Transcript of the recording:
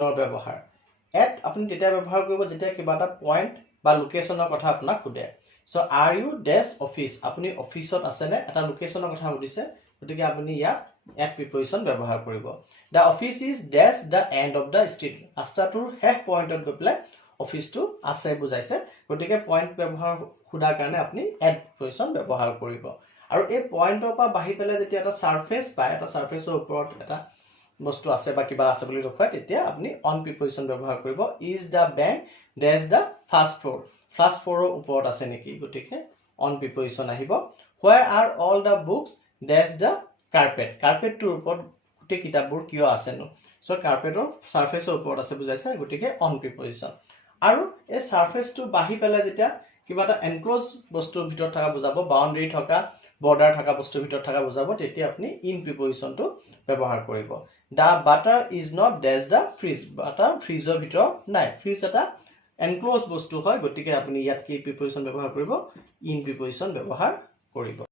ব্যৱহাৰ এট আপুনি তেতিয়া ব্যৱহাৰ কৰিব যেতিয়া কিবা এটা পইণ্ট বা লোকেশ্যনৰ কথা আপোনাক সোধে সো আৰ ইউ ডেছ অফিচ আপুনি অফিচত আছেনে এটা লোকেশ্যনৰ কথা সুধিছে গতিকে আপুনি ইয়াত এট প্ৰিপজিশ্যন ব্যৱহাৰ কৰিব দ্য অফিচ ইজ ডেছ the end of the street ৰাস্তাটোৰ শেষ পইণ্টত গৈ পেলাই অফিচটো আছে বুজাইছে গতিকে পইণ্ট ব্যৱহাৰ সোধাৰ কাৰণে আপুনি এট প্ৰিপজিশ্যন ব্যৱহাৰ কৰিব আৰু এই পইণ্টৰ পৰা বাঢ়ি পেলাই যেতিয়া এটা সাৰফেস পায় এটা সাৰফেসৰ ওপৰত এটা বস্তু আছে বা কিবা আছে বুলি দেখুৱায় তেতিয়া আপুনি অন প্ৰিপজিশ্যন ব্যৱহাৰ কৰিব is the bank dash the first ফ্ল'ৰৰ ওপৰত আছে নেকি গতিকে অন প্ৰিপজিশ্যন আহিব why are all the books dash the কাৰ্পেটটোৰ ওপৰত গোটেই কিতাপবোৰ কিয় আছেনো সো কাৰ্পেটৰ সাৰফেসৰ ওপৰত আছে বুজাইছে গতিকে অন প্ৰিপজিশ্যন আৰু এই সাৰফেসটো বাঢ়ি পেলাই যেতিয়া কিবা এটা এনক্লোজ বস্তুৰ ভিতৰত থকা বুজাব বাউণ্ডাৰী থকা বৰ্ডাৰ থকা বস্তুৰ ভিতৰত থকা বুজাব তেতিয়া আপুনি ইন প্ৰিপজিশ্যনটো ব্যৱহাৰ কৰিব the butter is not dash the fridge butter ফ্ৰিজৰ ভিতৰত নাই ফ্ৰিজ এটা এনক্লোজ বস্তু হয় গতিকে আপুনি ইয়াত কি প্ৰিপজিশ্যন ব্যৱহাৰ কৰিব ইন প্ৰিপজিশ্যন ব্যৱহাৰ কৰিব